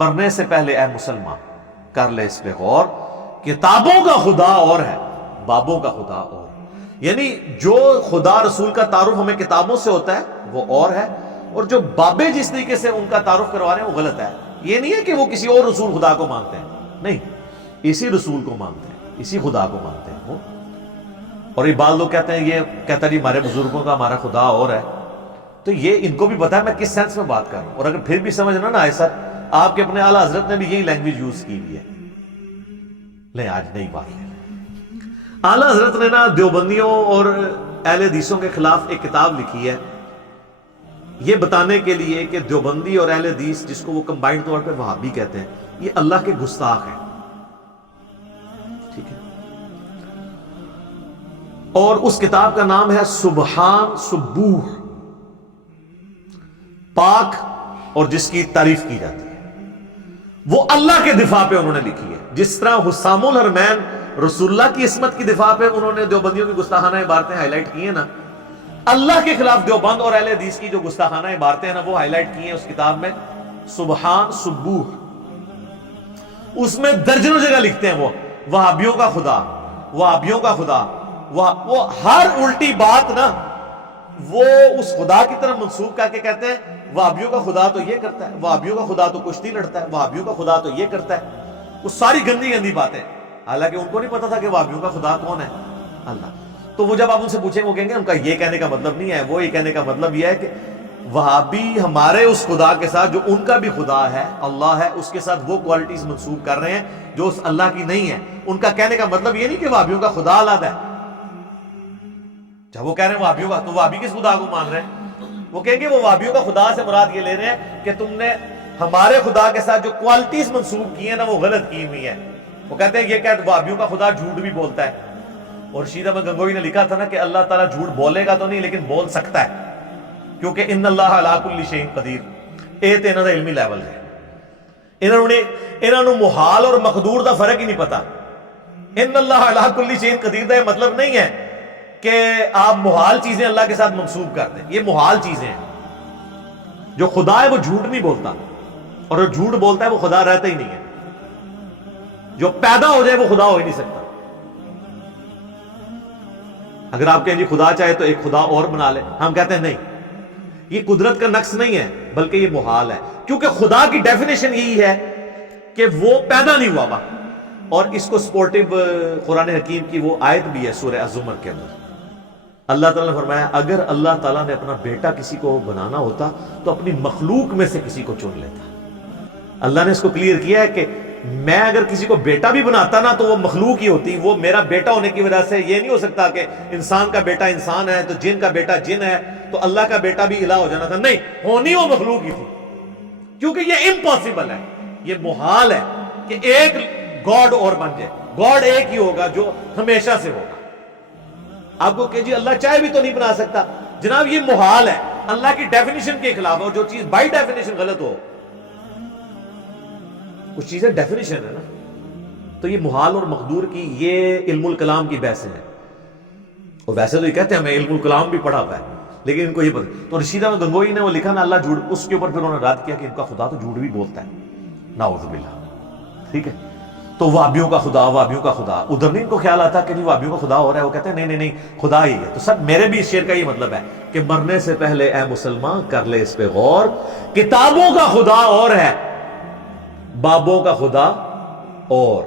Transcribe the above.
مرنے سے پہلے اے مسلمان کر لے اس پہ غور، کتابوں کا خدا اور ہے، بابوں کا خدا اور۔ یعنی جو خدا رسول کا تعارف ہمیں کتابوں سے ہوتا ہے وہ اور ہے، اور جو بابے جس طریقے سے ان کا تعارف کروا رہے ہیں وہ غلط ہے۔ یہ نہیں ہے کہ وہ کسی اور رسول خدا کو مانتے ہیں، نہیں، اسی رسول کو مانتے ہیں، اسی خدا کو مانتے ہیں وہ۔ اور یہ بعض لوگ کہتے ہیں، یہ کہتا ہے جی ہمارے بزرگوں کا ہمارا خدا اور ہے، تو یہ ان کو بھی پتا ہے میں کس سینس میں بات کر رہا ہوں۔ اور اگر پھر بھی سمجھنا نہ آئے سر، آپ کے اپنے اعلیٰ حضرت نے بھی یہی لینگویج یوز کی ہوئی ہے۔ لیں آج نئی بات لیں، اعلیٰ حضرت نے نا دیوبندیوں اور اہل حدیثوں کے خلاف ایک کتاب لکھی ہے، یہ بتانے کے لیے کہ دیوبندی اور اہل حدیث، جس کو وہ کمبائنڈ طور پہ وہابی کہتے ہیں، یہ اللہ کے گستاخ ہیں، ٹھیک ہے۔ اور اس کتاب کا نام ہے سبحان سبوح، پاک اور جس کی تعریف کی جاتی ہے، وہ اللہ کے دفاع پہ انہوں نے لکھی ہے۔ جس طرح حسام الحرمین رسول اللہ کی عصمت کی دفاع پہ انہوں نے دیوبندیوں کی گستاخانہ عبارتیں ہائی لائٹ کی ہیں نا، اللہ کے خلاف دیوبند اور اہل حدیث کی جو گستاخانہ عبارتیں ہیں نا، وہ ہائی لائٹ کی ہیں اس کتاب میں، سبحان سبوح۔ اس میں درجنوں جگہ لکھتے ہیں وہ وہابیوں کا خدا، وہابیوں کا خدا، وہ ہر الٹی بات نا وہ اس خدا کی طرف منسوب کر کے کہتے ہیں وہابیوں کا خدا تو یہ کرتا ہے، وہابیوں کا خدا تو کشتی لڑتا ہے، وہابیوں کا خدا تو یہ کرتا ہے، وہ ساری گندی گندی باتیں، حالانکہ ان کو نہیں پتا تھا کہ وہابیوں کا خدا کون ہے، اللہ۔ تو وہ جب آپ ان سے پوچھیں وہ کہیں گے ان کا یہ کہنے کا مطلب نہیں ہے، وہ یہ کہنے کا مطلب یہ ہے کہ وہابی ہمارے اس خدا کے ساتھ جو ان کا بھی خدا ہے، اللہ ہے، اس کے ساتھ وہ کوالٹیز منسوب کر رہے ہیں جو اس اللہ کی نہیں ہے۔ ان کا کہنے کا مطلب یہ نہیں کہ وہابیوں کا خدا علیحدہ ہے۔ جب وہ کہہ رہے ہیں وہابیوں کا، تو وہابی کس خدا کو مان رہے ہیں؟ وہ کہیں گے وہ وہابیوں کا خدا سے مراد یہ لے رہے ہیں کہ تم نے ہمارے خدا کے ساتھ جو کوالٹیز منسوب کی ہیں نا وہ غلط کی ہوئی ہیں۔ وہ کہتے ہیں یہ کہ وہابیوں کا خدا جھوٹ بھی بولتا ہے، اور رشید احمد گنگوئی نے لکھا تھا نا کہ اللہ تعالیٰ جھوٹ بولے گا تو نہیں لیکن بول سکتا ہے، کیونکہ ان اللہ علی کل شیء قدیر، یہ تو انہوں کا علمی لیول ہے۔ انہوں نے محال اور مقدور دا فرق ہی نہیں پتا۔ ان اللہ علی کل شیء قدیر دا یہ مطلب نہیں ہے کہ آپ محال چیزیں اللہ کے ساتھ منسوب کر دیں، یہ محال چیزیں ہیں۔ جو خدا ہے وہ جھوٹ نہیں بولتا، اور جو جھوٹ بولتا ہے وہ خدا رہتا ہی نہیں ہے۔ جو پیدا ہو جائے وہ خدا ہو ہی نہیں سکتا۔ اگر آپ کہیں جی خدا چاہے تو ایک خدا اور بنا لے، ہم کہتے ہیں نہیں، یہ قدرت کا نقص نہیں ہے بلکہ یہ محال ہے، کیونکہ خدا کی ڈیفینیشن یہی ہے کہ وہ پیدا نہیں ہوا ہوا۔ اور اس کو سپورٹیو قرآن حکیم کی وہ آیت بھی ہے سورہ الزمر کے اندر، اللہ تعالیٰ نے فرمایا اگر اللہ تعالیٰ نے اپنا بیٹا کسی کو بنانا ہوتا تو اپنی مخلوق میں سے کسی کو چن لیتا۔ اللہ نے اس کو کلیئر کیا ہے کہ میں اگر کسی کو بیٹا بھی بناتا نا تو وہ مخلوق ہی ہوتی، وہ میرا بیٹا ہونے کی وجہ سے یہ نہیں ہو سکتا کہ انسان کا بیٹا انسان ہے تو جن کا بیٹا جن ہے تو اللہ کا بیٹا بھی الہ ہو جانا تھا، نہیں، ہونی وہ مخلوق ہی تھی، کیونکہ یہ امپاسبل ہے، یہ محال ہے کہ ایک گاڈ اور بن جائے۔ گاڈ ایک ہی ہوگا جو ہمیشہ سے ہوگا۔ آپ کو کہ جی اللہ چاہے بھی تو نہیں بنا سکتا، جناب یہ محال ہے، اللہ کی ڈیفینیشن کے خلاف ہے، اور جو چیز بائی ڈیفینیشن غلط ہو، کچھ چیزیں ڈیفینیشن ہے نا، تو یہ محال اور مقدور کی یہ علم الکلام کی بحثیں ہیں۔ اور ویسے تو یہ کہتے ہیں ہمیں علم الکلام بھی پڑھا ہوا ہے، لیکن ان کو یہ پتہ۔ تو رشید احمد گنگوئی نے وہ لکھا نا اللہ جھوٹ، اس کے اوپر پھر انہوں نے رد کیا کہ ان کا خدا تو جھوٹ بھی بولتا ہے، نعوذ باللہ، ٹھیک ہے۔ تو وہابیوں کا خدا، وہابیوں کا خدا، ادھر نہیں ان کو خیال آتا کہ نہیں وہابیوں کا خدا ہو رہا ہے، وہ کہتے ہیں نہیں خدا ہی ہے۔ تو سب میرے بھی اس شعر کا یہ مطلب ہے کہ مرنے سے پہلے اے مسلمان کر لے اس پہ غور، کتابوں کا خدا اور ہے، بابوں کا خدا اور۔